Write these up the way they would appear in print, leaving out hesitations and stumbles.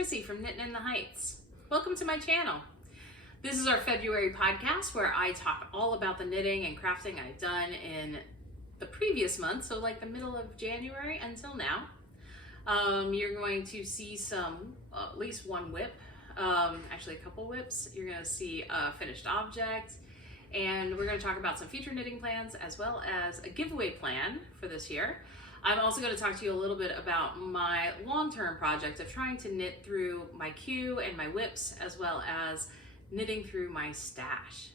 Chrissy from Knitting in the Heights. Welcome to my channel. This is our February podcast where I talk all about the knitting and crafting I've done in the previous month, so like the middle of January until now. You're going to see at least one whip, actually a couple whips. You're going to see a finished object, and we're going to talk about some future knitting plans as well as a giveaway plan for this year. I'm also going to talk to you a little bit about my long-term project of trying to knit through my queue and my whips as well as knitting through my stash.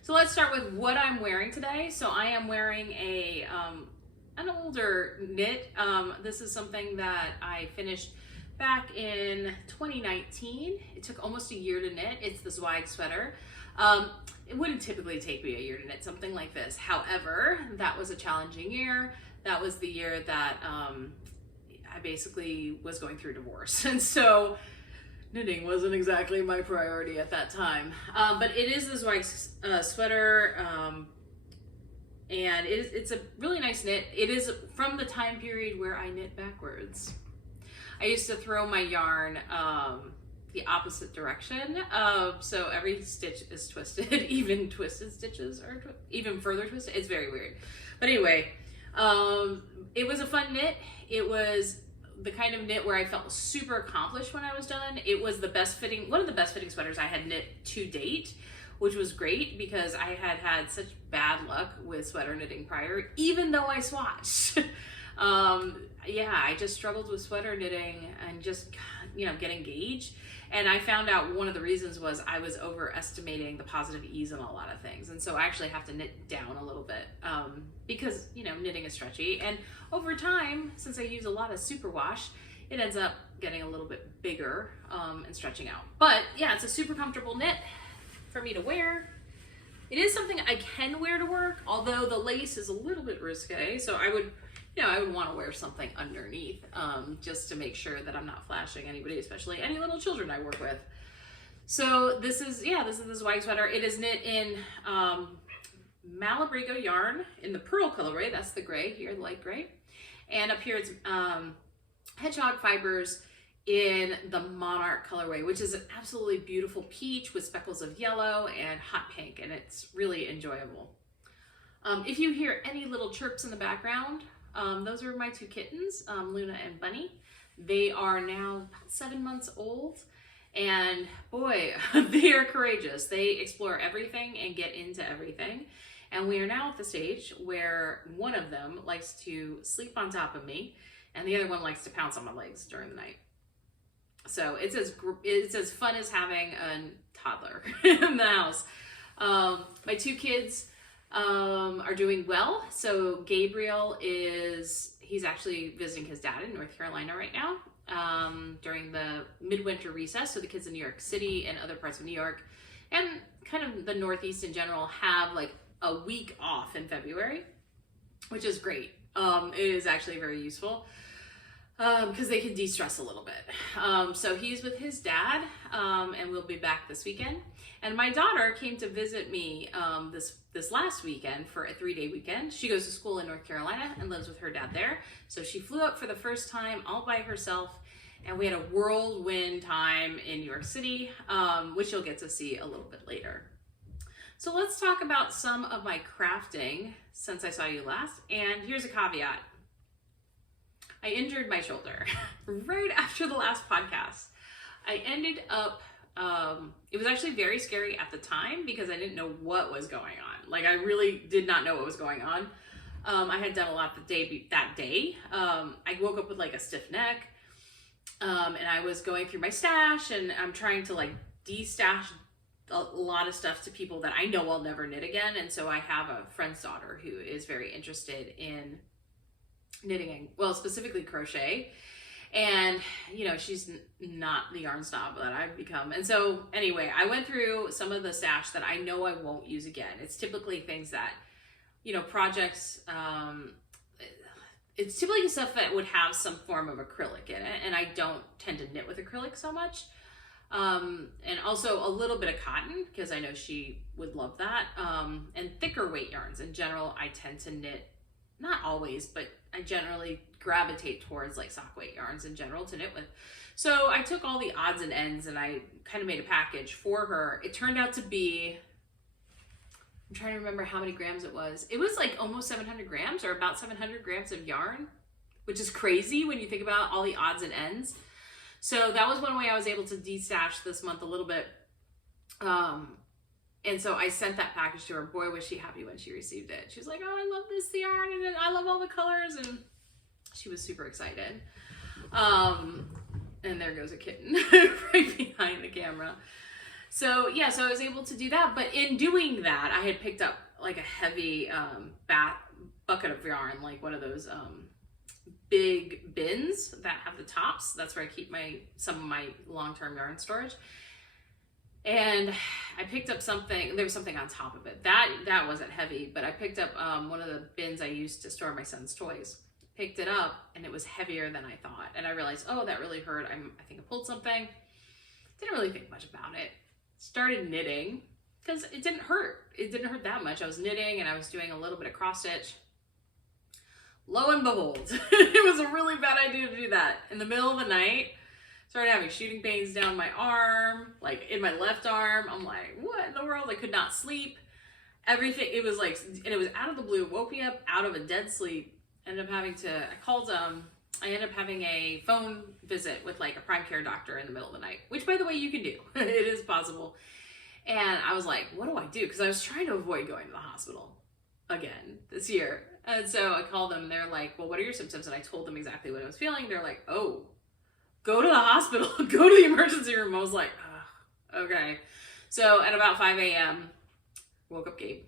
So let's start with what I'm wearing today. So I am wearing an older knit. This is something that I finished back in 2019. It took almost a year to knit. It's the Zweig sweater. It wouldn't typically take me a year to knit something like this. However, that was a challenging year. That was the year that I basically was going through divorce. And so knitting wasn't exactly my priority at that time. But it is the Zweig sweater. And it's a really nice knit. It is from the time period where I knit backwards. I used to throw my yarn the opposite direction. So every stitch is twisted. Even twisted stitches are even further twisted. It's very weird. But anyway, it was a fun knit. It was the kind of knit where I felt super accomplished when I was done. It was one of the best fitting sweaters I had knit to date, which was great because I had had such bad luck with sweater knitting prior, even though I swatched. Yeah, I just struggled with sweater knitting and just, getting gauge. And I found out one of the reasons was I was overestimating the positive ease in a lot of things. And so I actually have to knit down a little bit because, knitting is stretchy. And over time, since I use a lot of superwash, it ends up getting a little bit bigger and stretching out. But yeah, it's a super comfortable knit for me to wear. It is something I can wear to work, although the lace is a little bit risque. So I would want to wear something underneath just to make sure that I'm not flashing anybody, especially any little children I work with. So this is the Zweig sweater. It is knit in Malabrigo yarn in the pearl colorway. That's the gray here, the light gray. And up here it's hedgehog fibers in the monarch colorway, which is an absolutely beautiful peach with speckles of yellow and hot pink, and it's really enjoyable. If you hear any little chirps in the background, those are my two kittens, Luna and Bunny. They are now about 7 months old, and boy, they are courageous. They explore everything and get into everything. And we are now at the stage where one of them likes to sleep on top of me, and the other one likes to pounce on my legs during the night. So it's as fun as having a toddler in the house. My two kids are doing well. So Gabriel he's actually visiting his dad in North Carolina right now during the midwinter recess. So the kids in New York City and other parts of New York and kind of the Northeast in general have like a week off in February, which is great. It is actually very useful because they can de-stress a little bit. So he's with his dad and we'll be back this weekend. And my daughter came to visit me this last weekend for a 3-day weekend. She goes to school in North Carolina and lives with her dad there. So she flew up for the first time all by herself, and we had a whirlwind time in New York City, which you'll get to see a little bit later. So let's talk about some of my crafting since I saw you last. And here's a caveat. I injured my shoulder right after the last podcast. I ended up it was actually very scary at the time because I didn't know what was going on. Like I really did not know what was going on. I had done a lot that day. I woke up with like a stiff neck, and I was going through my stash, and I'm trying to like de-stash a lot of stuff to people that I know I'll never knit again. And so I have a friend's daughter who is very interested in knitting, well, specifically crochet. And, she's not the yarn snob that I've become. And so anyway, I went through some of the stash that I know I won't use again. It's typically things that, projects, it's typically stuff that would have some form of acrylic in it. And I don't tend to knit with acrylic so much. And also a little bit of cotton because I know she would love that. And thicker weight yarns in general, I tend to knit, not always, but I generally gravitate towards like sock weight yarns in general to knit with. So I took all the odds and ends and I kind of made a package for her. It turned out to be, I'm trying to remember how many grams it was. It was like almost 700 grams or about 700 grams of yarn, which is crazy when you think about all the odds and ends. So that was one way I was able to de-stash this month a little bit. And so I sent that package to her. Boy, was she happy when she received it. She was like, oh, I love this yarn and I love all the colors. And she was super excited. And there goes a kitten right behind the camera. So yeah, so I was able to do that. But in doing that, I had picked up like a heavy bucket of yarn, like one of those big bins that have the tops. That's where I keep some of my long-term yarn storage. And I picked up something, there was something on top of it. That wasn't heavy, but I picked up one of the bins I used to store my son's toys. Picked it up and it was heavier than I thought. And I realized, oh, that really hurt. I think I pulled something. Didn't really think much about it. Started knitting because it didn't hurt. It didn't hurt that much. I was knitting and I was doing a little bit of cross stitch. Lo and behold, it was a really bad idea to do that. In the middle of the night, started having shooting pains down my arm, like in my left arm. I'm like, what in the world? I could not sleep. Everything, it was like, and it was out of the blue, woke me up out of a dead sleep. Ended up having to, I ended up having a phone visit with like a prime care doctor in the middle of the night, which by the way, you can do. It is possible. And I was like, what do I do? Because I was trying to avoid going to the hospital again this year. And so I called them and they're like, well, what are your symptoms? And I told them exactly what I was feeling. They're like, oh, go to the hospital, go to the emergency room. I was like, oh, okay. So at about 5 a.m., woke up Gabe,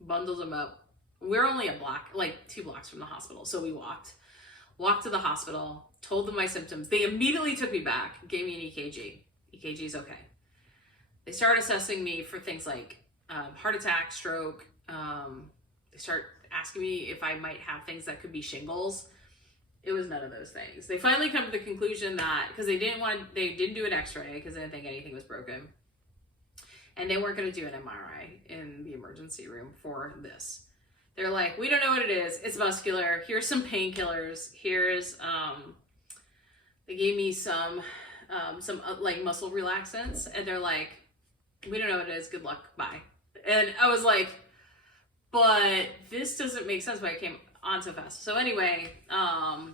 bundled him up. We're only a block, like 2 blocks from the hospital. So we walked to the hospital, told them my symptoms. They immediately took me back, gave me an EKG. EKG is okay. They started assessing me for things like heart attack, stroke. They start asking me if I might have things that could be shingles. It was none of those things. They finally come to the conclusion that, because they didn't do an x-ray because they didn't think anything was broken. And they weren't going to do an MRI in the emergency room for this. They're like, we don't know what it is. It's muscular. Here's some painkillers. Here's, they gave me some like muscle relaxants. And they're like, we don't know what it is. Good luck. Bye. And I was like, but this doesn't make sense why it came on so fast. So anyway, I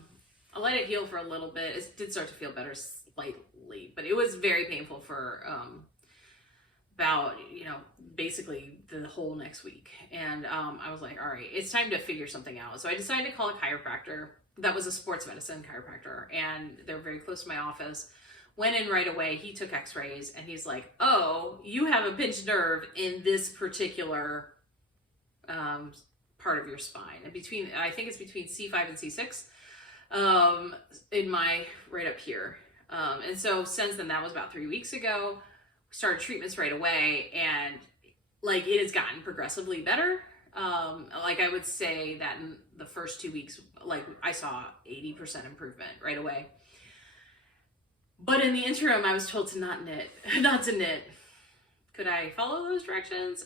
let it heal for a little bit. It did start to feel better slightly, but it was very painful for, about, basically the whole next week. And I was like, all right, it's time to figure something out. So I decided to call a chiropractor. That was a sports medicine chiropractor. And they're very close to my office. Went in right away. He took x-rays and he's like, oh, you have a pinched nerve in this particular part of your spine. And I think it's between C5 and C6 right up here. And so since then, that was about 3 weeks ago. Started treatments right away, and like it has gotten progressively better. Like I would say that in the first 2 weeks, like I saw 80% improvement right away. But in the interim, I was told to not to knit. Could I follow those directions?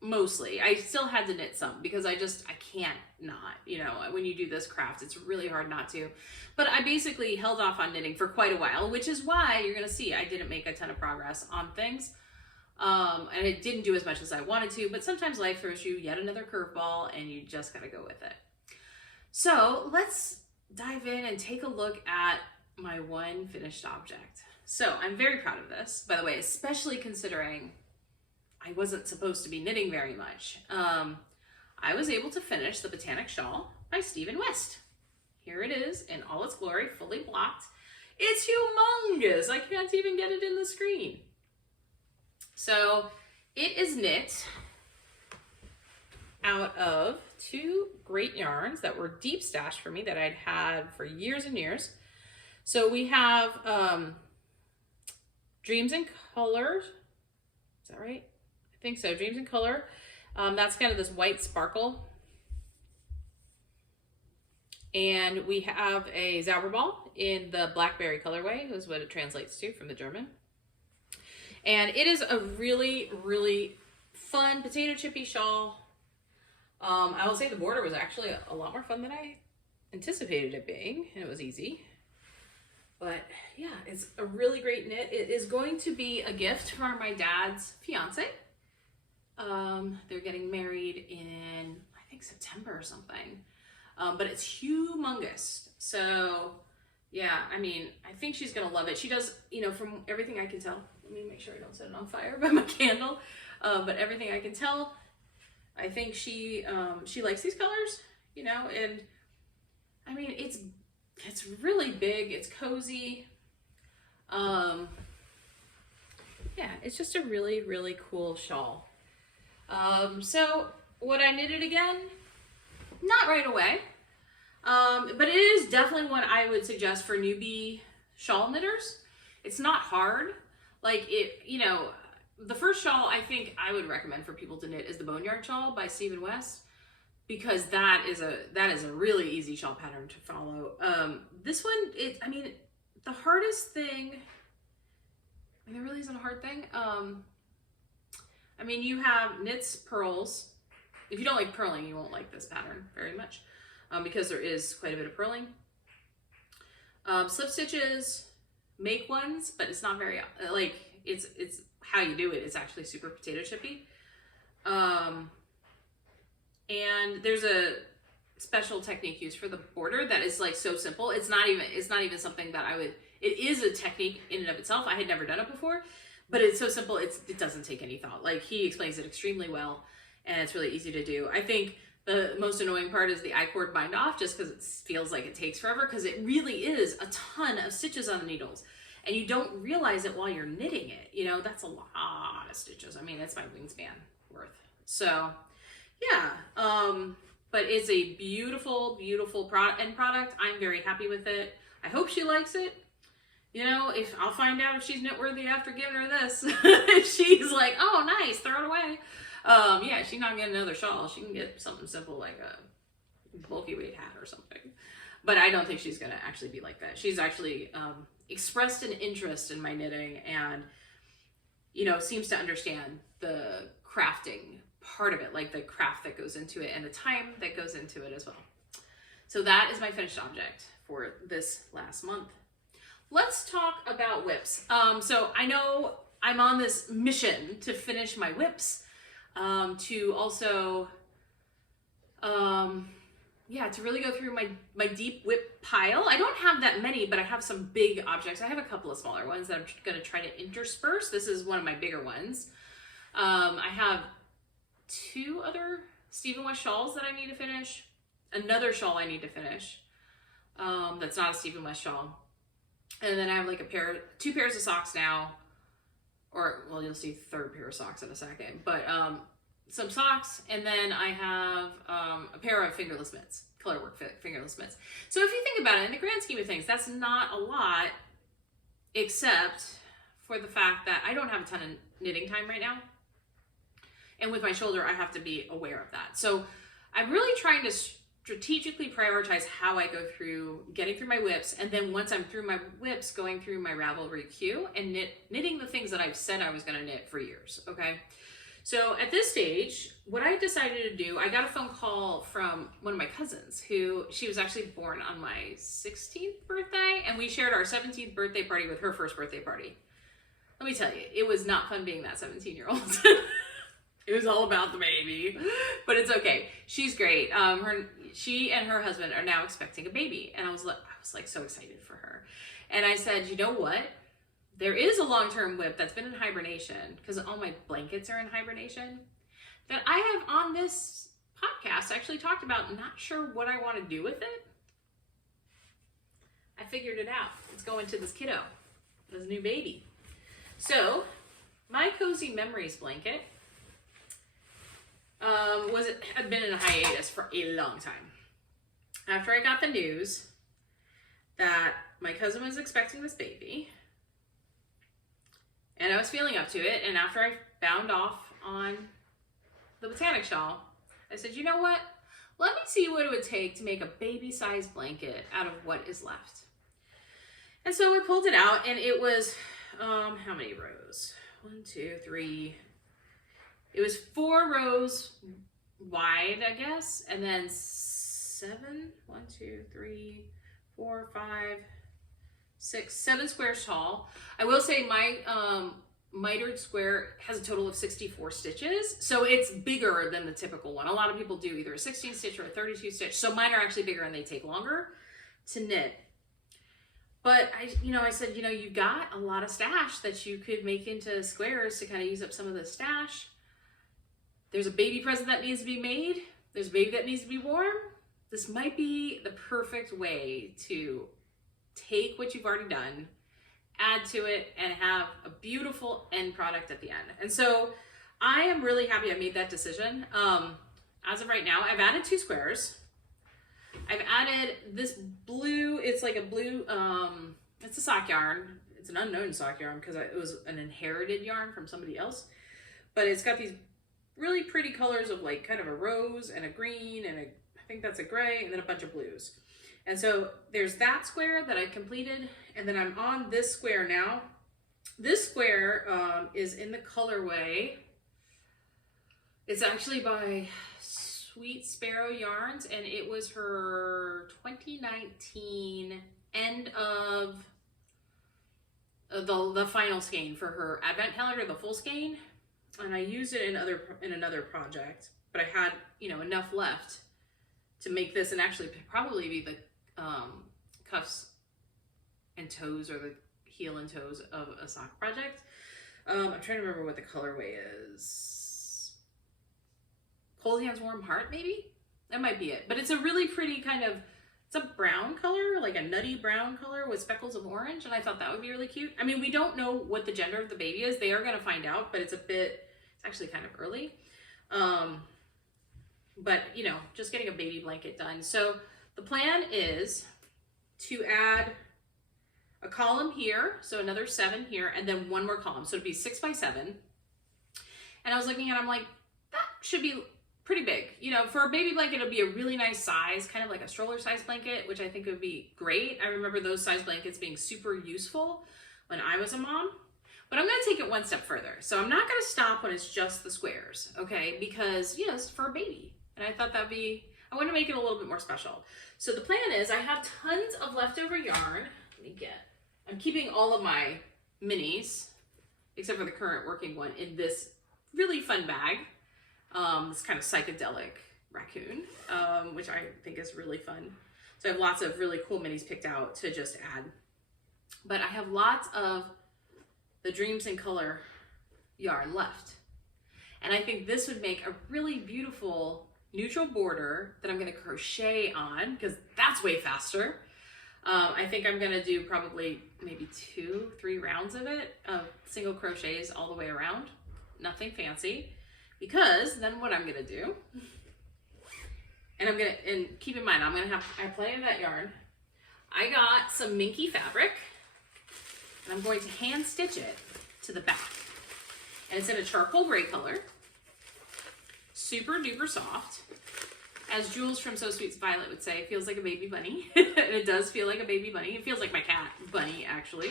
Mostly. I still had to knit some because I can't not, when you do this craft, it's really hard not to. But I basically held off on knitting for quite a while, which is why you're going to see I didn't make a ton of progress on things. And it didn't do as much as I wanted to, but sometimes life throws you yet another curveball and you just got to go with it. So let's dive in and take a look at my one finished object. So I'm very proud of this, by the way, especially considering I wasn't supposed to be knitting very much. I was able to finish the Botanic Shawl by Stephen West. Here it is in all its glory, fully blocked. It's humongous. I can't even get it in the screen. So it is knit out of 2 great yarns that were deep stashed for me that I'd had for years and years. So we have Dreams in Color. Is that right? I think so. Dreams in Color. That's kind of this white sparkle. And we have a Zauberball in the Blackberry colorway, is what it translates to from the German. And it is a really, really fun potato chippy shawl. I will say the border was actually a lot more fun than I anticipated it being, and it was easy. But yeah, it's a really great knit. It is going to be a gift for my dad's fiance. They're getting married in, I think, September or something. But it's humongous. So yeah, I mean, I think she's gonna love it. She does, you know, from everything I can tell. Let me make sure I don't set it on fire by my candle. But everything I can tell, I think she likes these colors, you know, and I mean, it's really big, it's cozy. Yeah, it's just a really, really cool shawl. So would I knit it again? Not right away. But it is definitely one I would suggest for newbie shawl knitters. It's not hard. Like it, you know, the first shawl I think I would recommend for people to knit is the Boneyard Shawl by Stephen West, because that is a really easy shawl pattern to follow. This one, I mean, the hardest thing, and there really isn't a hard thing. I mean, you have knits, purls. If you don't like purling, you won't like this pattern very much, because there is quite a bit of purling. Slip stitches, make ones, but it's not very, like, it's how you do it. It's actually super potato chippy. And there's a special technique used for the border that is like so simple. It's not even something that it is a technique in and of itself. I had never done it before, but it's so simple. It doesn't take any thought. Like, he explains it extremely well, and it's really easy to do. I think the most annoying part is the I-cord bind off, just because it feels like it takes forever, because it really is a ton of stitches on the needles, and you don't realize it while you're knitting it. You know, that's a lot of stitches. I mean, it's my wingspan worth. So yeah, but it's a beautiful, beautiful product. I'm very happy with it. I hope she likes it. You know, if I'll find out if she's knit worthy after giving her this. If she's like, oh, nice, throw it away. Yeah, she's not getting another shawl. She can get something simple like a bulky weight hat or something. But I don't think she's gonna actually be like that. She's actually expressed an interest in my knitting, and, you know, seems to understand the crafting part of it, like the craft that goes into it and the time that goes into it as well. So that is my finished object for this last month. Let's talk about whips. So I know I'm on this mission to finish my whips, to also, yeah, to really go through my deep whip pile. I don't have that many, but I have some big objects. I have a couple of smaller ones that I'm going to try to intersperse. This is one of my bigger ones. I have 2 other Stephen West shawls that I need to finish. Another shawl I need to finish. That's not a Stephen West shawl. And then I have like 2 pairs of socks now. Or, well, you'll see 3rd pair of socks in a second. But some socks, and then I have a pair of fingerless mitts, colorwork fingerless mitts. So if you think about it, in the grand scheme of things, that's not a lot, except for the fact that I don't have a ton of knitting time right now. And with my shoulder, I have to be aware of that. So I'm really trying to strategically prioritize how I go through getting through my whips, and then once I'm through my whips, going through my Ravelry queue and knitting the things that I've said I was going to knit for years. Okay, so at this stage, what I decided to do, I got a phone call from one of my cousins she was actually born on my 16th birthday, and we shared our 17th birthday party with her first birthday party. Let me tell you, it was not fun being that 17-year-old. It was all about the baby, but it's okay. She's great. She and her husband are now expecting a baby, and I was like so excited for her. And I said, you know what? There is a long-term whip that's been in hibernation, because all my blankets are in hibernation, that I have on this podcast actually talked about. Not sure what I want to do with it. I figured it out. It's going to this kiddo, this new baby. So my Cozy Memories blanket had been in a hiatus for a long time. After I got the news that my cousin was expecting this baby, and I was feeling up to it, and after I bound off on the Botanic shawl, I said, you know what? Let me see what it would take to make a baby-sized blanket out of what is left. And so I pulled it out, and it was, how many rows? 1, 2, 3. It was 4 rows wide, I guess, and then 7 7 squares tall. I will say my mitered square has a total of 64 stitches, so it's bigger than the typical one. A lot of people do either a 16 stitch or a 32 stitch, so mine are actually bigger and they take longer to knit. But I said, you got a lot of stash that you could make into squares to kind of use up some of the stash. There's a baby present that needs to be made. There's a baby that needs to be warm. This might be the perfect way to take what you've already done, add to it, and have a beautiful end product at the end. And so I am really happy I made that decision. As of right now, I've added 2 squares. I've added this blue, it's like a blue, it's a sock yarn. It's an unknown sock yarn because it was an inherited yarn from somebody else. But it's got these really pretty colors of like kind of a rose and a green and I think that's a gray and then a bunch of blues. And so there's that square that I completed, and then I'm on this square now. This square is in the colorway. It's actually by Sweet Sparrow Yarns, and it was her 2019 end of the final skein for her advent calendar, the full skein. And I used it in another project, but I had enough left to make this and actually probably be the cuffs and toes or the heel and toes of a sock project. I'm trying to remember what the colorway is. Cold Hands Warm Heart, maybe? That might be it. But it's a really pretty it's a brown color, like a nutty brown color with speckles of orange, and I thought that would be really cute. I mean, we don't know what the gender of the baby is. They are going to find out, but it's actually kind of early. But, just getting a baby blanket done. So the plan is to add a column here, so another 7 here, and then 1 more column. So it'd be 6 by 7. And I was looking at it, I'm like, that should be pretty big. For a baby blanket, it'll be a really nice size, kind of like a stroller size blanket, which I think would be great. I remember those size blankets being super useful when I was a mom. But I'm going to take it one step further. So I'm not going to stop when it's just the squares, okay? Because, it's for a baby. And I thought I want to make it a little bit more special. So the plan is I have tons of leftover yarn. I'm keeping all of my minis, except for the current working one, in this really fun bag. This kind of psychedelic raccoon, which I think is really fun. So I have lots of really cool minis picked out to just add. But I have lots of the Dreams in Color yarn left. And I think this would make a really beautiful neutral border that I'm going to crochet on, because that's way faster. I think I'm going to do probably maybe 2-3 rounds of it, of single crochets all the way around. Nothing fancy. Because then what I'm going to do, and keep in mind, I have plenty of that yarn. I got some minky fabric, and I'm going to hand stitch it to the back. And it's in a charcoal gray color. Super duper soft. As Jules from So Sweet's Violet would say, it feels like a baby bunny. And it does feel like a baby bunny. It feels like my cat bunny, actually.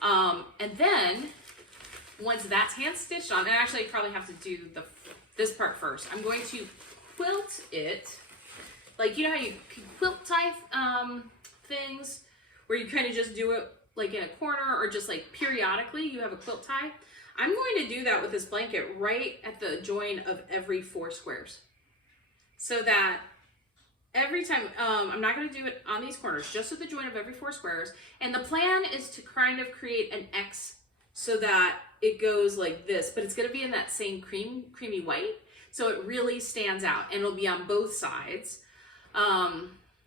And then once that's hand stitched on, and actually I probably have to do this part first. I'm going to quilt it, like how you quilt tie things, where you kind of just do it like in a corner or just like periodically you have a quilt tie. I'm going to do that with this blanket right at the join of every 4 squares. So that every time, I'm not going to do it on these corners, just at the join of every 4 squares. And the plan is to kind of create an X so that it goes like this, but it's going to be in that same creamy white. So it really stands out, and it'll be on both sides.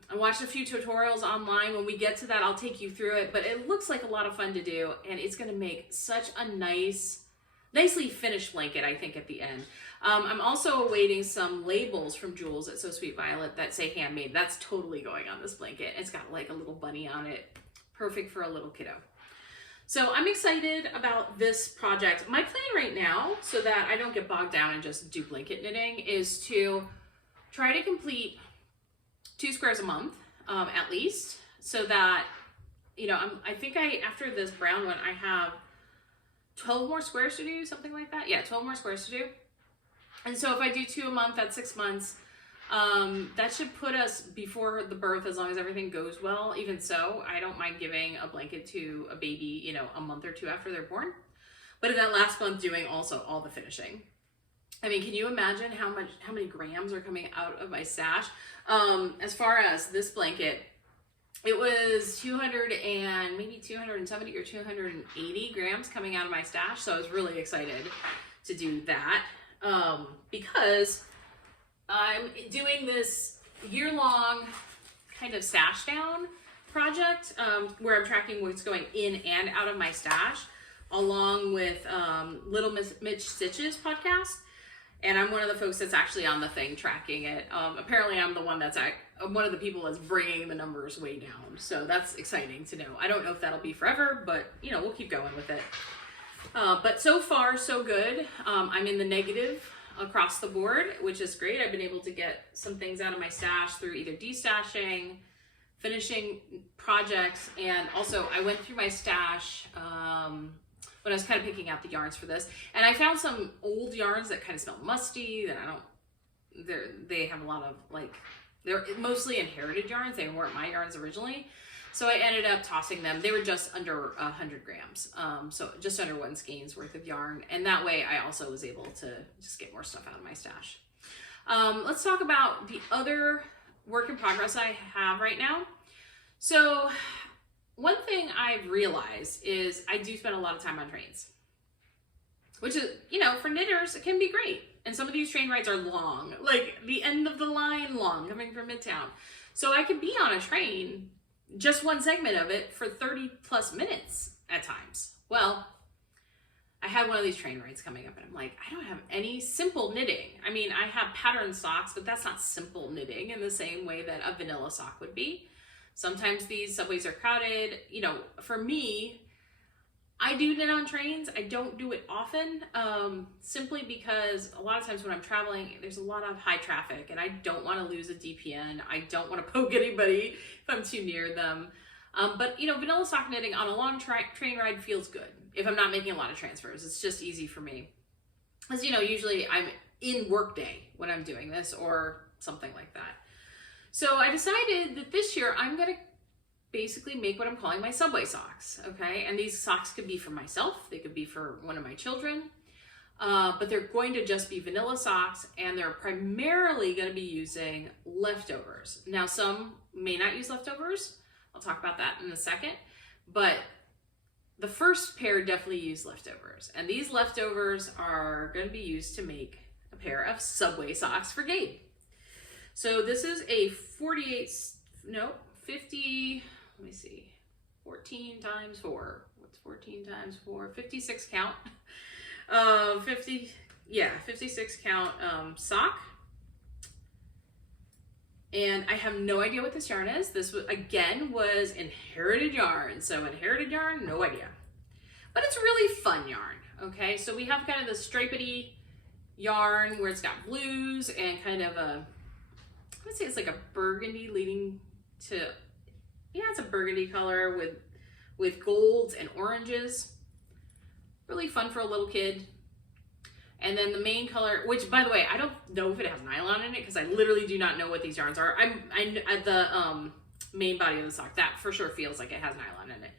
I watched a few tutorials online. When we get to that, I'll take you through it, but it looks like a lot of fun to do, and it's going to make such a nicely finished blanket, I think, at the end. I'm also awaiting some labels from Jules at So Sweet Violet that say handmade. That's totally going on this blanket. It's got like a little bunny on it. Perfect for a little kiddo. So I'm excited about this project. My plan right now, so that I don't get bogged down and just do blanket knitting, is to try to complete 2 squares a month, at least, so that, I think after this brown one, I have 12 more squares to do, something like that. Yeah, 12 more squares to do. And so if I do 2 a month, that's 6 months. That should put us before the birth, as long as everything goes well. Even so, I don't mind giving a blanket to a baby, you know, a month or two after they're born. But in that last month, doing also all the finishing. I mean, can you imagine how many grams are coming out of my stash? As far as this blanket, it was 270 or 280 grams coming out of my stash. So I was really excited to do that, because I'm doing this year-long kind of Stashdown project, where I'm tracking what's going in and out of my stash, along with Little Mitch Stitches podcast. And I'm one of the folks that's actually on the thing tracking it. Apparently I'm the one that's one of the people that's bringing the numbers way down. So that's exciting to know. I don't know if that'll be forever, but you know, we'll keep going with it. But so far, so good. I'm in the negative across the board, which is great. I've been able to get some things out of my stash through either destashing, finishing projects, and also I went through my stash when I was kind of picking out the yarns for this, and I found some old yarns that kind of smell musty, that they have a lot of, like, they're mostly inherited yarns. They weren't my yarns originally. So I ended up tossing them. They were just under 100 grams. So just under 1 skein's worth of yarn. And that way I also was able to just get more stuff out of my stash. Let's talk about the other work in progress I have right now. So one thing I've realized is I do spend a lot of time on trains, which is, you know, for knitters, it can be great. And some of these train rides are long, like the end of the line long, coming from Midtown. So I could be on a train, just one segment of it, for 30 plus minutes at times. Well, I had one of these train rides coming up and I'm like, I don't have any simple knitting. I mean, I have pattern socks, but that's not simple knitting in the same way that a vanilla sock would be. Sometimes these subways are crowded. You know, for me, I do knit on trains. I don't do it often, simply because a lot of times when I'm traveling, there's a lot of high traffic and I don't want to lose a DPN. I don't want to poke anybody if I'm too near them. But, you know, vanilla sock knitting on a long train ride feels good if I'm not making a lot of transfers. It's just easy for me. As you know, usually I'm in workday when I'm doing this or something like that. So I decided that this year I'm going to basically make what I'm calling my subway socks, okay? And these socks could be for myself, they could be for one of my children, but they're going to just be vanilla socks, and they're primarily going to be using leftovers. Now, some may not use leftovers. I'll talk about that in a second, but the first pair definitely use leftovers, and these leftovers are going to be used to make a pair of subway socks for Gabe. So this is a 50, let me see, 14 times 4. What's 14 times 4? 56 count. 56 count sock. And I have no idea what this yarn is. This, again, was inherited yarn. So inherited yarn, no idea. But it's really fun yarn, okay? So we have kind of the stripedy yarn where it's got blues and kind of a, I would say it's like a burgundy leading to, yeah, it's a burgundy color with golds and oranges. Really fun for a little kid. And then the main color, which, by the way, I don't know if it has nylon in it because I literally do not know what these yarns are. The main body of the sock, that for sure feels like it has nylon in it.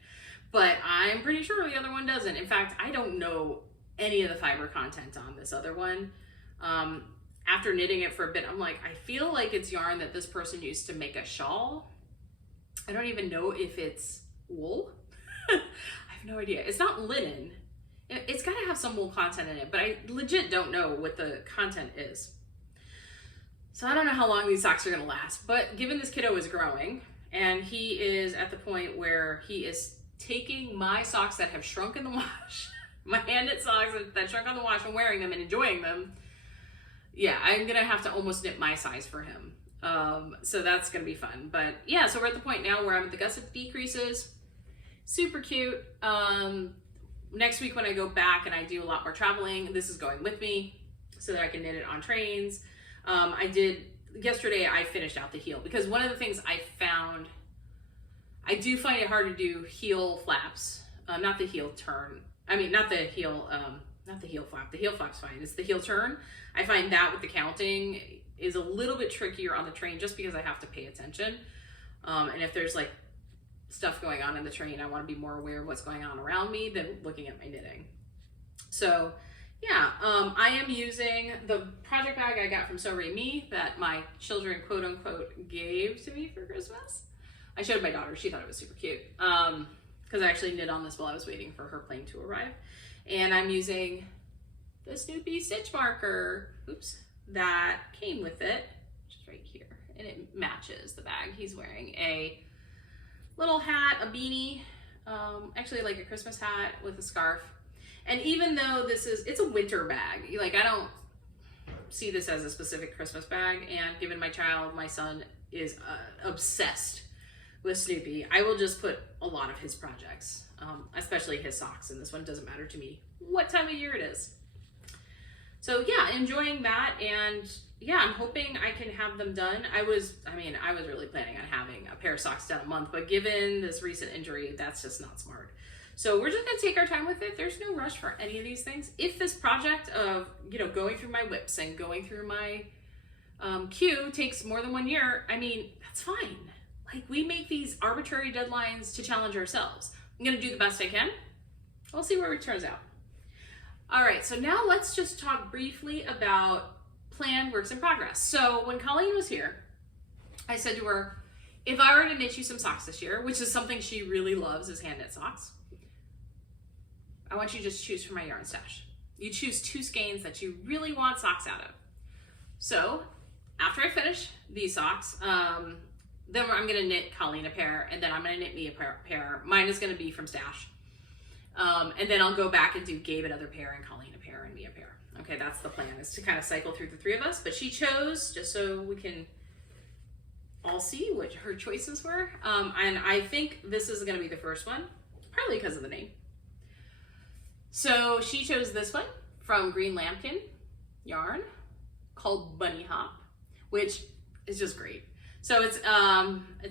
But I'm pretty sure the other one doesn't. In fact, I don't know any of the fiber content on this other one. After knitting it for a bit, I'm like, I feel like it's yarn that this person used to make a shawl. I don't even know if it's wool. I have no idea. It's not linen. It's got to have some wool content in it, but I legit don't know what the content is. So I don't know how long these socks are going to last, but given this kiddo is growing and he is at the point where he is taking my socks that have shrunk in the wash, my hand knit socks that shrunk on the wash and wearing them and enjoying them, yeah, I'm going to have to almost knit my size for him. So that's going to be fun. But yeah, so we're at the point now where I'm at the gusset decreases. Super cute. Next week when I go back and I do a lot more traveling, this is going with me so that I can knit it on trains. Yesterday I finished out the heel because one of the things I found, I do find it hard to do heel flaps, not the heel turn. I mean, not the heel, not the heel flap. The heel flap's fine. It's the heel turn. I find that with the counting is a little bit trickier on the train just because I have to pay attention. And if there's like stuff going on in the train, I want to be more aware of what's going on around me than looking at my knitting. So yeah, I am using the project bag I got from So Me that my children quote unquote gave to me for Christmas. I showed my daughter, she thought it was super cute. Because I actually knit on this while I was waiting for her plane to arrive. And I'm using the Snoopy stitch marker, oops, that came with it, which is right here. And it matches the bag. He's wearing a little hat, a beanie, actually like a Christmas hat with a scarf. And even though it's a winter bag, like I don't see this as a specific Christmas bag, and given my son is obsessed with Snoopy, I will just put a lot of his projects, especially his socks, and this one doesn't matter to me what time of year it is. So yeah, enjoying that, and yeah, I'm hoping I can have them done. I was really planning on having a pair of socks done a month, but given this recent injury, that's just not smart. So we're just gonna take our time with it. There's no rush for any of these things. If this project of, going through my whips and going through my queue takes more than 1 year, that's fine. Like, we make these arbitrary deadlines to challenge ourselves. I'm gonna do the best I can. We'll see where it turns out. All right, so now let's just talk briefly about planned works in progress. So when Colleen was here, I said to her, if I were to knit you some socks this year, which is something she really loves, is hand knit socks, I want you to just choose from my yarn stash. You choose 2 skeins that you really want socks out of. So after I finish these socks, then I'm gonna knit Colleen a pair, and then I'm gonna knit me a pair. Mine is gonna be from Stash. And then I'll go back and do Gabe another pair, and Colleen a pair, and me a pair. Okay, that's the plan, is to kind of cycle through the 3 of us. But she chose, just so we can all see what her choices were. And I think this is gonna be the first one, partly because of the name. So she chose this one from Green Lambkin yarn called Bunny Hop, which is just great. So it's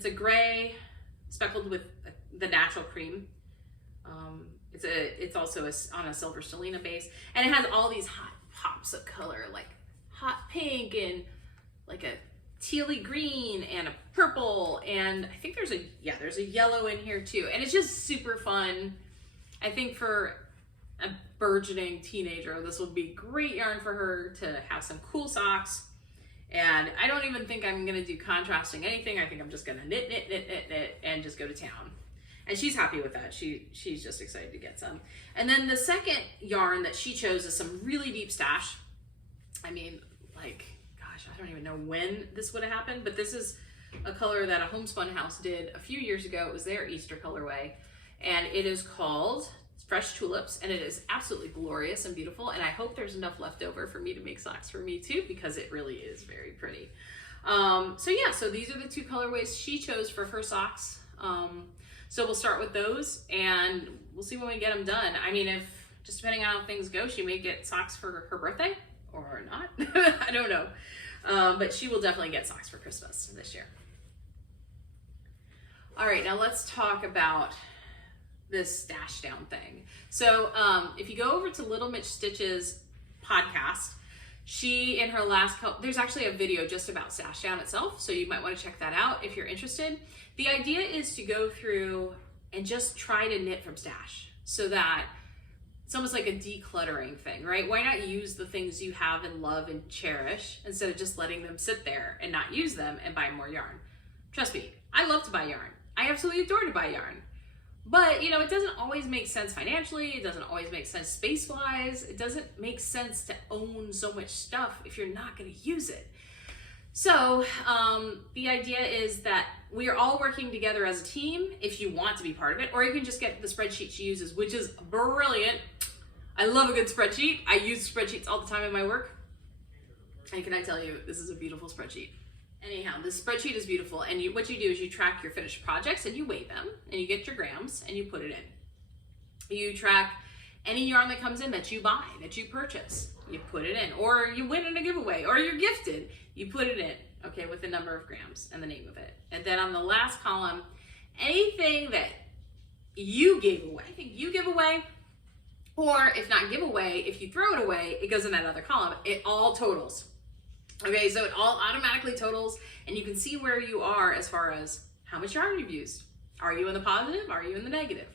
a gray speckled with the natural cream. It's also on a silver stellina base, and it has all these hot pops of color, like hot pink and like a tealy green and a purple, and I think there's a yellow in here too, and it's just super fun. I think for a burgeoning teenager, this would be great yarn for her to have some cool socks. And I don't even think I'm gonna do contrasting anything. I think I'm just gonna knit, and just go to town. And she's happy with that. She's just excited to get some. And then the second yarn that she chose is some really deep Stash. I don't even know when this would have happened, but this is a color that a homespun house did a few years ago. It was their Easter colorway, and it is called Fresh Tulips, and it is absolutely glorious and beautiful, and I hope there's enough left over for me to make socks for me too, because it really is very pretty. So these are the 2 colorways she chose for her socks. So we'll start with those, and we'll see when we get them done. If just depending on how things go, she may get socks for her birthday or not. I don't know, but she will definitely get socks for Christmas this year. All right, now let's talk about this Stashdown thing. So if you go over to Little Mitch Stitch's podcast, she in her last there's actually a video just about Stashdown itself, so you might want to check that out if you're interested. The idea is to go through and just try to knit from Stash, so that it's almost like a decluttering thing, right? Why not use the things you have and love and cherish instead of just letting them sit there and not use them and buy more yarn? Trust me, I love to buy yarn. I absolutely adore to buy yarn. But, it doesn't always make sense financially. It doesn't always make sense space-wise. It doesn't make sense to own so much stuff if you're not going to use it. So the idea is that we are all working together as a team if you want to be part of it, or you can just get the spreadsheet she uses, which is brilliant. I love a good spreadsheet. I use spreadsheets all the time in my work. And can I tell you, this is a beautiful spreadsheet. Anyhow, this spreadsheet is beautiful, and what you do is you track your finished projects and you weigh them, and you get your grams and you put it in. You track any yarn that comes in that you buy, that you purchase, you put it in, or you win in a giveaway, or you're gifted, you put it in, okay, with the number of grams and the name of it. And then on the last column, anything that you gave away, Or if not giveaway, if you throw it away, it goes in that other column. It all totals. Okay, so it all automatically totals, and you can see where you are as far as how much yarn you've used. Are you in the positive? Are you in the negative?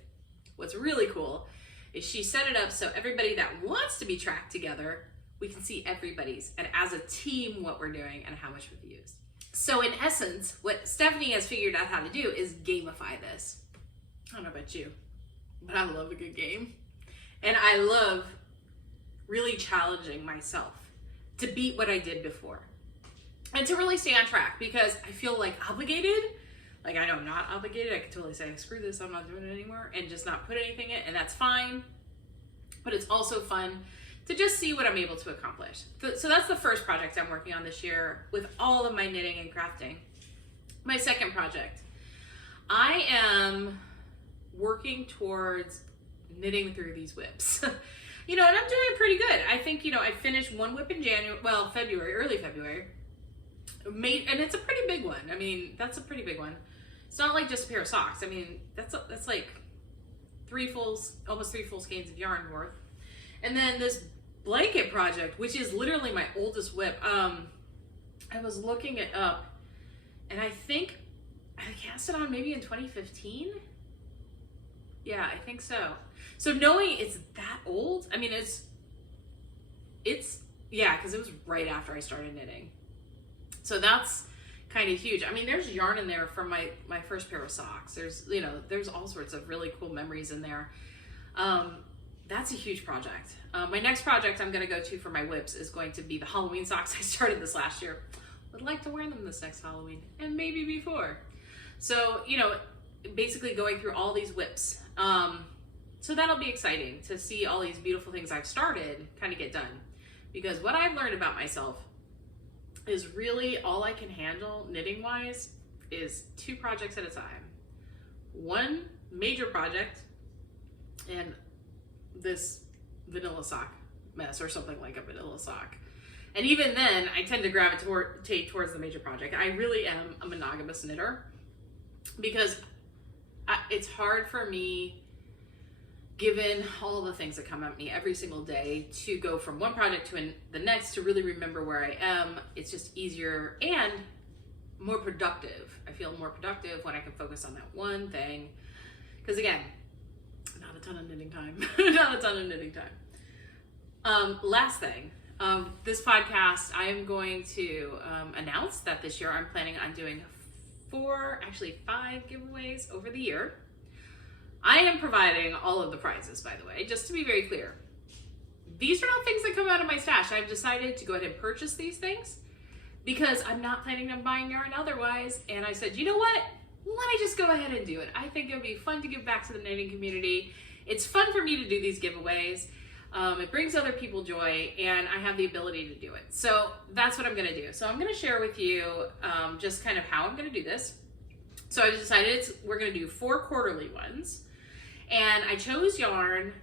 What's really cool is she set it up so everybody that wants to be tracked together, we can see everybody's, and as a team, what we're doing and how much we've used. So in essence, what Stephanie has figured out how to do is gamify this. I don't know about you, but I love a good game. And I love really challenging myself to beat what I did before and to really stay on track, because I feel like obligated. Like, I know I'm not obligated. I can totally say, screw this, I'm not doing it anymore, and just not put anything in, and that's fine. But it's also fun to just see what I'm able to accomplish. So that's the first project I'm working on this year with all of my knitting and crafting. My second project, I am working towards knitting through these whips. You know, and I'm doing pretty good. I think, you know, I finished one whip in February, early February. And it's a pretty big one. I mean, that's a pretty big one. It's not like just a pair of socks. I mean, that's like almost 3 full skeins of yarn worth. And then this blanket project, which is literally my oldest whip. I was looking it up, and I think I cast it on maybe in 2015. Yeah, I think so. So knowing it's that old, I mean, yeah, because it was right after I started knitting. So that's kind of huge. I mean, there's yarn in there from my first pair of socks. There's, you know, there's all sorts of really cool memories in there. That's a huge project. My next project I'm going to go to for my whips is going to be the Halloween socks I started this last year. Would like to wear them this next Halloween, and maybe before. So, you know, basically going through all these whips. So that'll be exciting to see all these beautiful things I've started kind of get done. Because what I've learned about myself is really all I can handle knitting-wise is 2 projects at a time. One major project and this vanilla sock mess, or something like a vanilla sock. And even then, I tend to gravitate towards the major project. I really am a monogamous knitter, because it's hard for me, given all the things that come at me every single day, to go from one project to the next, to really remember where I am. It's just easier and more productive. I feel more productive when I can focus on that one thing. Because again, not a ton of knitting time. Not a ton of knitting time. Last thing, this podcast, I am going to announce that this year I'm planning on doing 5 giveaways over the year. I am providing all of the prizes, by the way, just to be very clear. These are not things that come out of my stash. I've decided to go ahead and purchase these things because I'm not planning on buying yarn otherwise. And I said, you know what? Let me just go ahead and do it. I think it would be fun to give back to the knitting community. It's fun for me to do these giveaways. It brings other people joy, and I have the ability to do it. So that's what I'm going to do. So I'm going to share with you just kind of how I'm going to do this. So I decided we're going to do 4 quarterly ones. And I chose yarn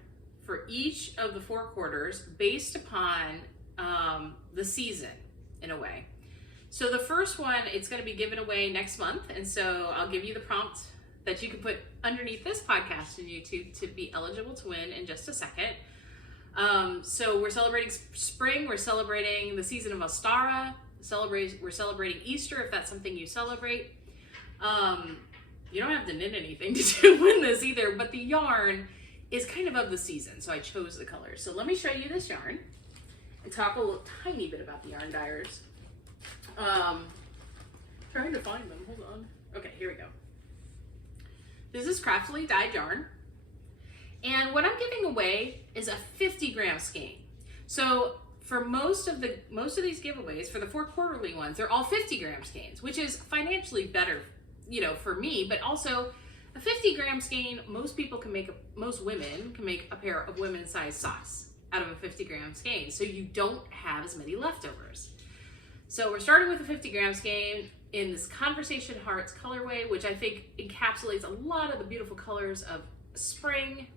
for each of the 4 quarters based upon the season, in a way. So the first one, it's going to be given away next month. And so I'll give you the prompt that you can put underneath this podcast in YouTube to be eligible to win in just a second. So we're celebrating spring. We're celebrating the season of Ostara. We're celebrating Easter, if that's something you celebrate. You don't have to knit anything to win this either, but the yarn is kind of the season, so I chose the colors. So let me show you this yarn and talk a little tiny bit about the yarn dyers. Trying to find them, hold on. Okay, here we go. This is Craftily dyed yarn, and what I'm giving away is a 50-gram skein. So for most of these giveaways, for the 4 quarterly ones, they're all 50-gram skeins, which is financially better, you know, for me, but also a 50-gram skein, most women can make a pair of women's size socks out of a 50-gram skein, so you don't have as many leftovers. So we're starting with a 50-gram skein in this Conversation Hearts colorway, which I think encapsulates a lot of the beautiful colors of spring,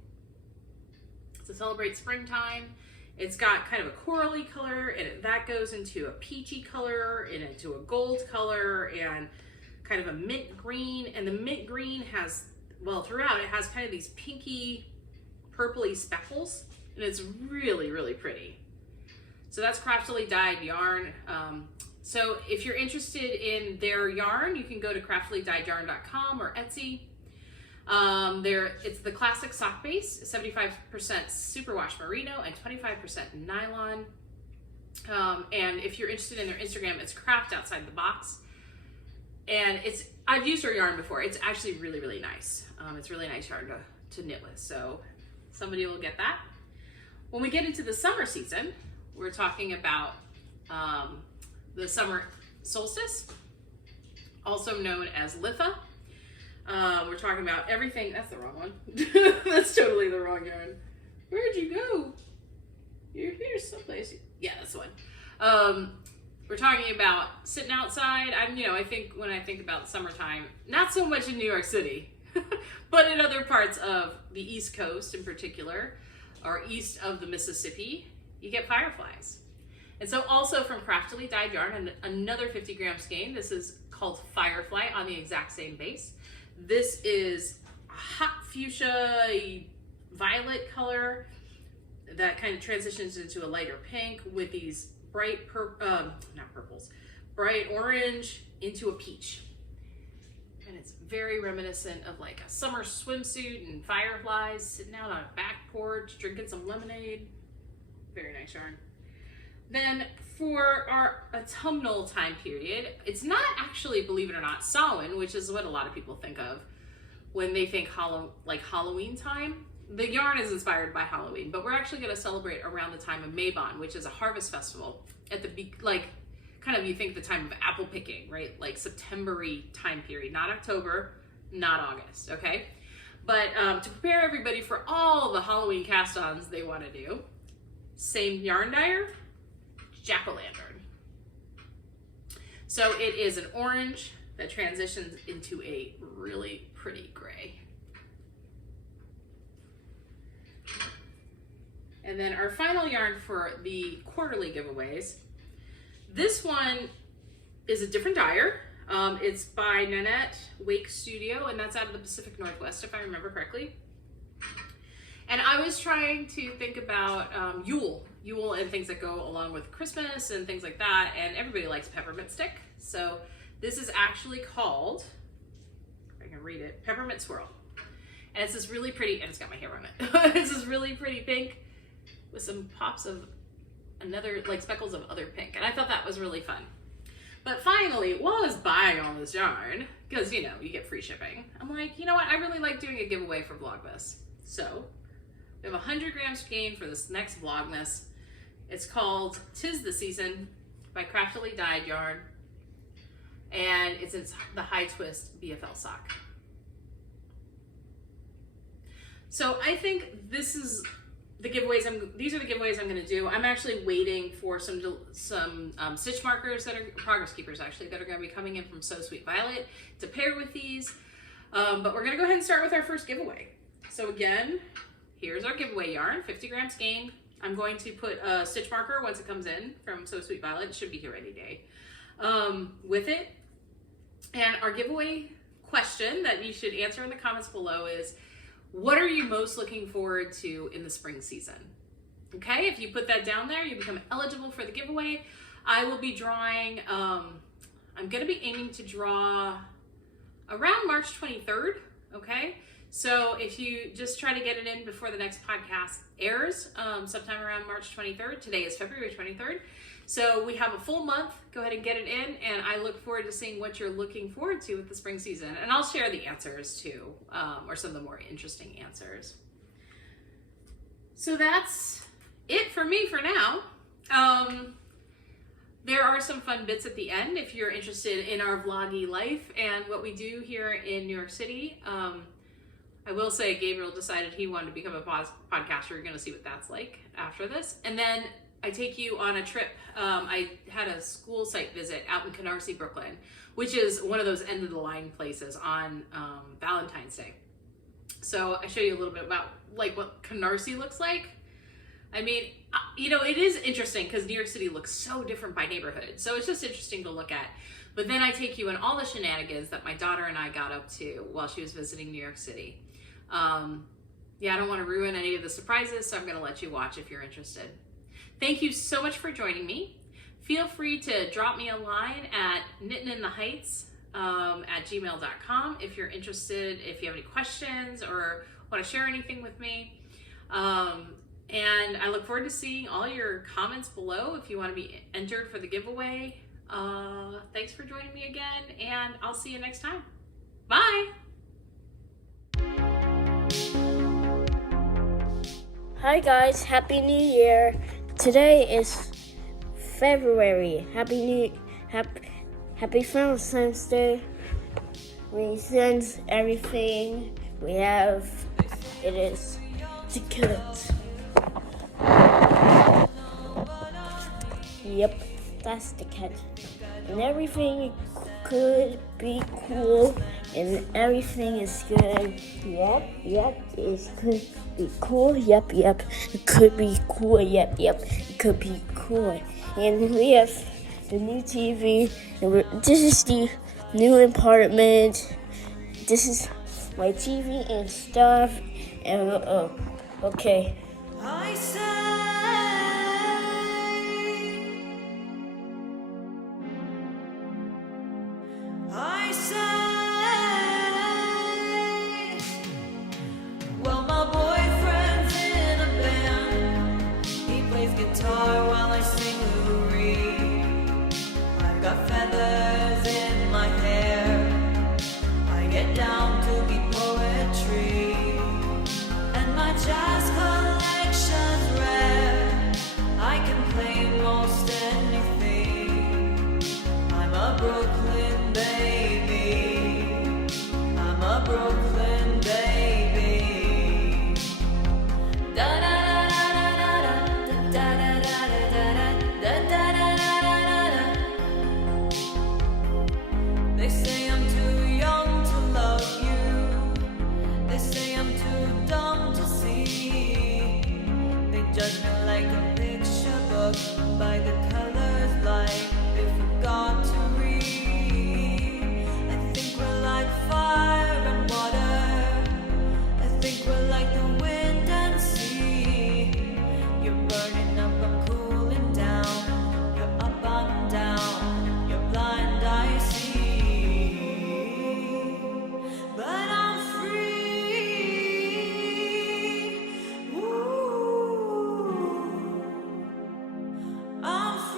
to celebrate springtime. It's got kind of a corally color, and that goes into a peachy color and into a gold color and kind of a mint green. And the mint green has, well, throughout it has kind of these pinky purpley speckles. and it's really, really pretty. So that's Craftily dyed yarn. So if you're interested in their yarn, you can go to craftilydyedyarn.com or Etsy. It's the classic sock base, 75% superwash merino and 25% nylon. And if you're interested in their Instagram, it's craft outside the box. And I've used her yarn before. It's actually really, really nice. It's really nice yarn to knit with. So somebody will get that. When we get into the summer season, we're talking about the summer solstice, also known as Litha. We're talking about everything. That's the wrong one. That's totally the wrong yarn. Where'd you go? You're here someplace. Yeah, that's the one. We're talking about sitting outside. I think when I think about summertime, not so much in New York City, but in other parts of the East Coast in particular, or east of the Mississippi, you get fireflies. And so also from Craftily dyed yarn, and another 50 gram skein. This is called Firefly on the exact same base. This is a hot fuchsia violet color that kind of transitions into a lighter pink with these bright bright orange into a peach. And it's very reminiscent of like a summer swimsuit and fireflies, sitting out on a back porch, drinking some lemonade. Very nice yarn. Then for our autumnal time period, it's not actually, believe it or not, Samhain, which is what a lot of people think of when they think Halloween time. The yarn is inspired by Halloween, but we're actually going to celebrate around the time of Mabon, which is a harvest festival at you think the time of apple picking, right? Like September-y time period, not October, not August, okay? But to prepare everybody for all the Halloween cast-ons they want to do, same yarn dyer, jack-o'-lantern. So it is an orange that transitions into a really pretty gray. And then our final yarn for the quarterly giveaways. This one is a different dyer. It's by Nanette Wake Studio, and that's out of the Pacific Northwest, if I remember correctly. And I was trying to think about Yule and things that go along with Christmas and things like that, and everybody likes peppermint stick. So this is actually called, if I can read it, Peppermint Swirl. And it's this really pretty, and it's got my hair on it. It's this really pretty pink with some pops of speckles of other pink. And I thought that was really fun. But finally, while I was buying all this yarn, because, you get free shipping, I'm like, you know what? I really like doing a giveaway for Vlogmas. So we have a 100 gram skein for this next Vlogmas. It's called 'Tis the Season by Craftily dyed yarn. And it's the high twist BFL sock. So I think these are the giveaways I'm going to do. I'm actually waiting for some stitch markers that are progress keepers actually that are going to be coming in from So Sweet Violet to pair with these. But we're going to go ahead and start with our first giveaway. So again, here's our giveaway yarn, 50 gram skein. I'm going to put a stitch marker once it comes in from So Sweet Violet. It should be here any day with it. And our giveaway question that you should answer in the comments below is, what are you most looking forward to in the spring season? Okay, if you put that down there, you become eligible for the giveaway. I will be drawing, I'm gonna be aiming to draw around March 23rd, okay? So if you just try to get it in before the next podcast airs, sometime around March 23rd, today is February 23rd. So we have a full month, go ahead and get it in, and I look forward to seeing what you're looking forward to with the spring season. And I'll share the answers too, or some of the more interesting answers. So that's it for me for now. There are some fun bits at the end if you're interested in our vloggy life and what we do here in New York City. I will say Gabriel decided he wanted to become a podcaster. You're going to see what that's like after this. And then I take you on a trip. I had a school site visit out in Canarsie, Brooklyn, which is one of those end of the line places on Valentine's Day. So I show you a little bit about what Canarsie looks like. I mean, it is interesting because New York City looks so different by neighborhood. So it's just interesting to look at. But then I take you in all the shenanigans that my daughter and I got up to while she was visiting New York City. Yeah, I don't want to ruin any of the surprises, so I'm going to let you watch if you're interested. Thank you so much for joining me. Feel free to drop me a line at knittingintheheights at gmail.com if you're interested, if you have any questions or want to share anything with me. And I look forward to seeing all your comments below if you want to be entered for the giveaway. Thanks for joining me again, and I'll see you next time. Bye! Hi guys, Happy New Year. Today is February. Happy Valentine's Day. We send everything we have. It is the kids. Yep, that's the cat. And everything could be cool, and everything is good. Yep, it could be cool. Yep, it could be cool. Yep, it could be cool. And we have the new TV, and this is the new apartment. This is my TV and stuff. And okay. Guitar while I sing Louis. I've got feathers in my hair. I get down to be poetry, and my jazz collection's rare. I can play most anything. I'm a Brooklyn baby. I'm a Brooklyn baby. Da-da. They say I'm too young to love you. They say I'm too dumb to see. They judge me like a picture book by the colors like they forgot to read. I think we're like fire and water. I think we're like the wind and sea. You're burning up, I'm cooling down. You're up, I'm down. You're blind, I see. But I'm free. Ooh. I'm free.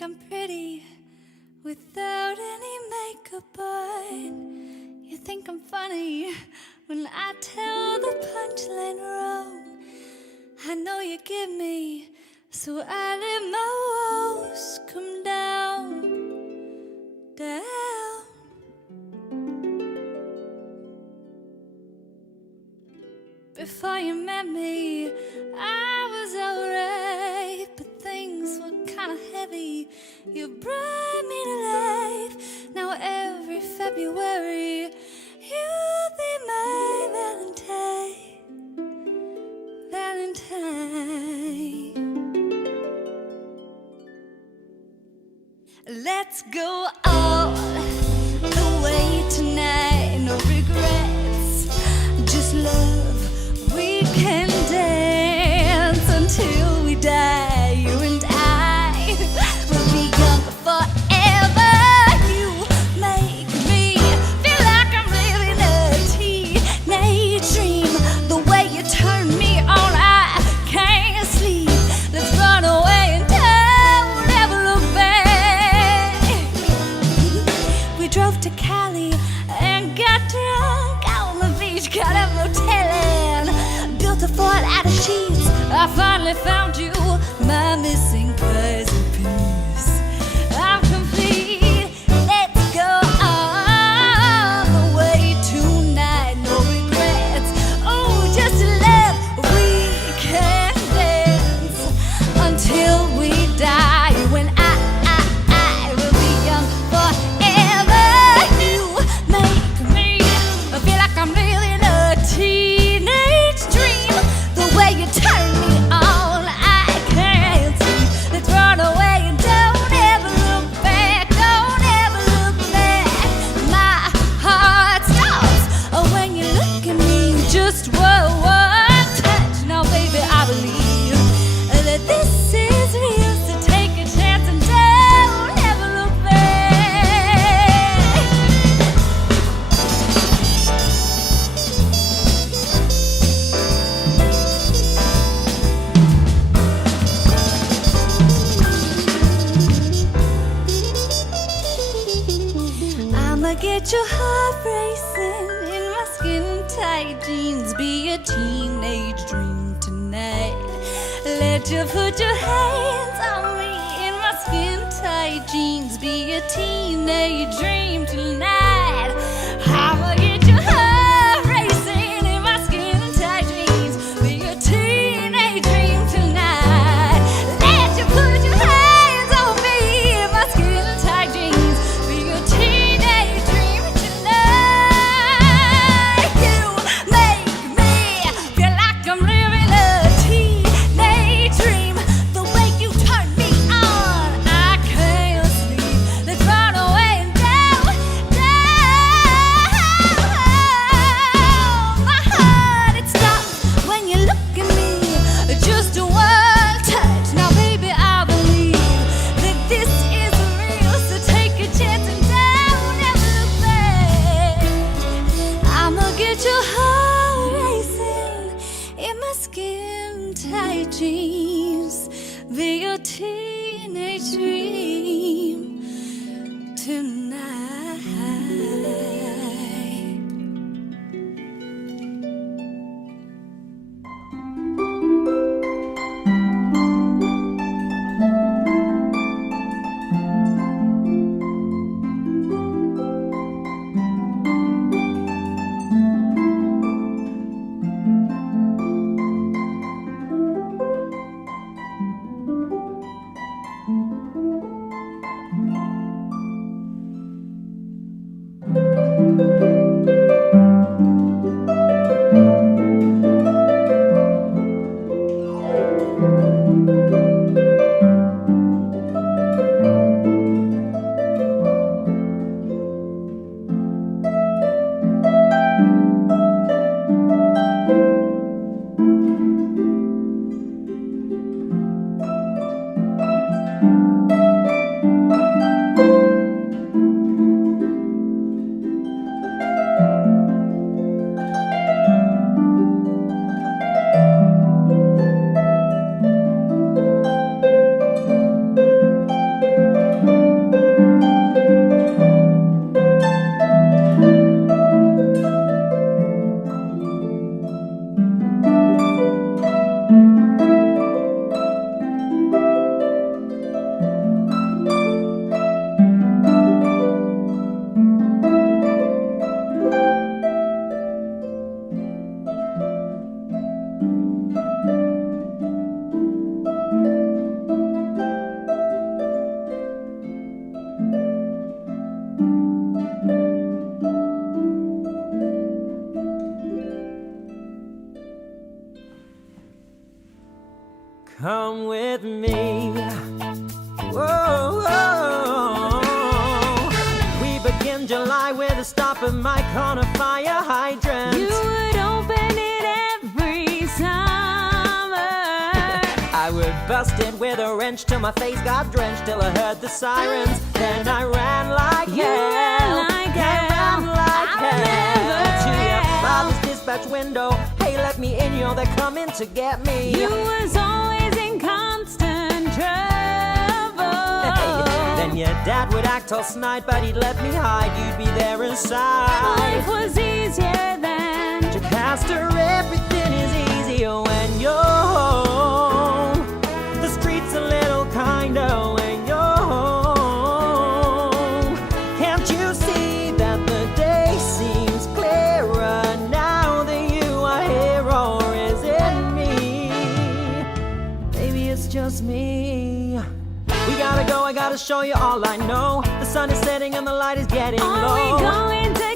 think I'm pretty without any makeup on. You think I'm funny when I tell the punchline wrong. I know you give me, so I let my walls come down, down. Before you met me, I was alright, but things were kinda heavy. You brought me to life. Now every February, you'll be my Valentine, Valentine. Let's go all the way tonight. No regrets, just love. We can dance until we die. You and I will be young forever. You make me feel like I'm living a teenage dream. The way you turn me on, I can't sleep. Let's run away and don't ever look back. We drove to Cali and got drunk on the beach, got a motel and built a fort out of sheets. I finally found you, my missing puzzle piece. I'm complete. Let's go all the way tonight. No regrets. Oh, just love. We can dance until we die. When I will be young forever. You make me feel like I'm living a teenage dream. The way you turn me on, I can't sleep. Let's run away and don't ever look back. Don't ever look back. My heart stops when you look at me. Just one touch. Now, baby, I believe that this is real. So take a chance and don't ever look back. I'ma get your heart racing in my skin tight jeans. Be a teenage dream tonight. Let you put your hands on me in my skin tight jeans. Be a teenage dream tonight. I'ma get your heart racing in my skin tight jeans. Be a teenage dream tonight. Let you put your hands on me in my skin tight jeans. Be a teenage dream tonight. You make me feel like I'm living a teenage dream. The way you turn me on, I can't sleep. Let's run away and down, down. come with me. Whoa, whoa. We begin July with a stop at my corner fire hydrant. You would open it every summer. I would bust it with a wrench till my face got drenched, till I heard the sirens. Then I ran like You hell. ran like hell. I ran like I remember hell. To your hell. father's dispatch window. Hey, let me in, yo, they're coming to get me. You was always in constant trouble. Then your dad would act all snide, but he'd let me hide. You'd be there inside. Life was easier then. To Pastor, everything is easier when you're home. The street's a little kinder when you're home. Can't you see that the day seems clearer now that you are here, or is it me? Maybe it's just me. We gotta go, I gotta show you all I know. The sun is setting and the light is getting Are low. we going to